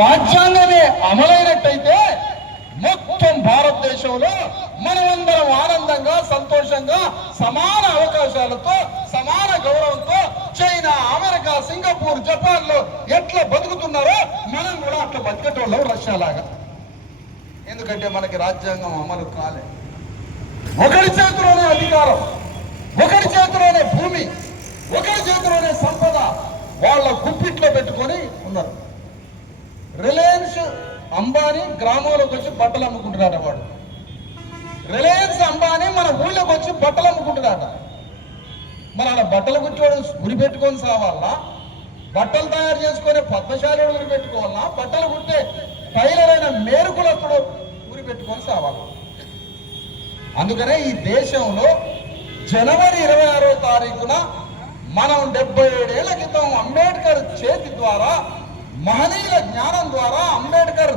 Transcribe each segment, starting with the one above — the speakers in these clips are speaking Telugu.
రాజ్యాంగమే అమలైనట్టయితే మొత్తం భారతదేశంలో మనమందరం ఆనందంగా సంతోషంగా సమాన అవకాశాలతో సమాన గౌరవంతో చైనా అమెరికా సింగపూర్ జపాన్ లో ఎట్లా బతుకుతున్నారో మనం కూడా అట్లా బతికేటోళ్ళం రష్యా లాగా. ఎందుకంటే మనకి రాజ్యాంగం అమలు కాలే. ఒకరి చేతిలోనే అధికారం, ఒకరి చేతిలోనే భూమి, ఒకరి చేతిలోనే సంపద వాళ్ళ గుప్పిట్లో పెట్టుకొని ఉన్నారు. రిలయన్స్ అంబానీ గ్రామంలోకి వచ్చి బట్టలు అమ్ముకుంటున్నాడు. వాడు రిలయన్స్ అంబానీ మన ఊళ్ళోకి వచ్చి బట్టలు అమ్ముకుంటున్నాడు. మరి ఆడ బట్టలు కుట్టేవాడు గురి పెట్టుకొని సావాలా, బట్టలు తయారు చేసుకునే పద్మశాలి గురి పెట్టుకోవాలా, బట్టలు కుట్టే టైలర్ అయిన మేరుకులప్పుడు గురి పెట్టుకొని సావాలా. అందుకనే ఈ దేశంలో జనవరి 26వ తారీఖున మనం 77 ఏళ్ల క్రితం అంబేద్కర్ చేతి ద్వారా మహనీయుల జ్ఞానం ద్వారా అంబేద్కర్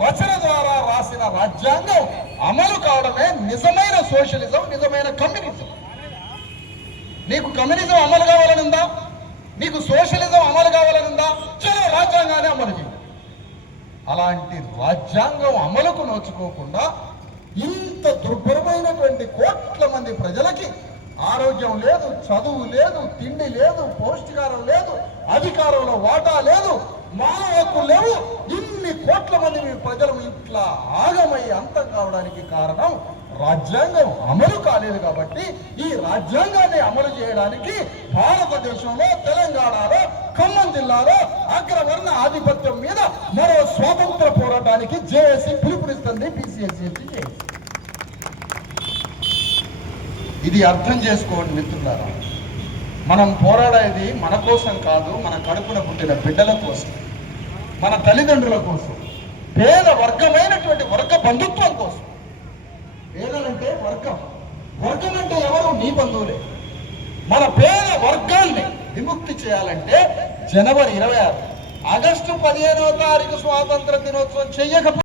రచన ద్వారా రాసిన రాజ్యాంగం అమలు కావడమే నిజమైన సోషలిజం, నిజమైన కమ్యూనిజం. నీకు కమ్యూనిజం అమలు కావాలనుందా, నీకు సోషలిజం అమలు కావాలనుందా, చలో రాజ్యాంగాన్ని అమలు చేయి. అలాంటి రాజ్యాంగం అమలుకు నోచుకోకుండా ఇంత దుర్భరమైనటువంటి కోట్ల మంది ప్రజలకి ఆరోగ్యం లేదు, చదువు లేదు, తిండి లేదు, పౌష్టికారం లేదు, అధికారంలో వాటా లేదు, మానవ హక్కులు లేవు. ఇన్ని కోట్ల మంది ప్రజలు ఇట్లా ఆగమై అంతం కావడానికి కారణం రాజ్యాంగం అమలు కాలేదు. కాబట్టి ఈ రాజ్యాంగాన్ని అమలు చేయడానికి భారతదేశంలో తెలంగాణలో ఖమ్మం జిల్లాలో అగ్రవర్ణ ఆధిపత్యం మీద మరో స్వాతంత్ర పోరాటానికి జేఏసీ పిలుపునిస్తుంది. బీసీఎస్సీ ఇది అర్థం చేసుకోండి మిత్రులారా. మనం పోరాడేది మన కోసం కాదు, మన కడుపున పుట్టిన బిడ్డల కోసం, మన తల్లిదండ్రుల కోసం, పేద వర్గమైనటువంటి వర్గ బంధుత్వం కోసం. పేదలంటే వర్గం, వర్గం అంటే ఎవరు? నీ బంధువులే. మన పేద వర్గాన్ని విముక్తి చేయాలంటే జనవరి 26 ఆగస్టు 15వ తారీఖు స్వాతంత్ర దినోత్సవం చెయ్యకపోతే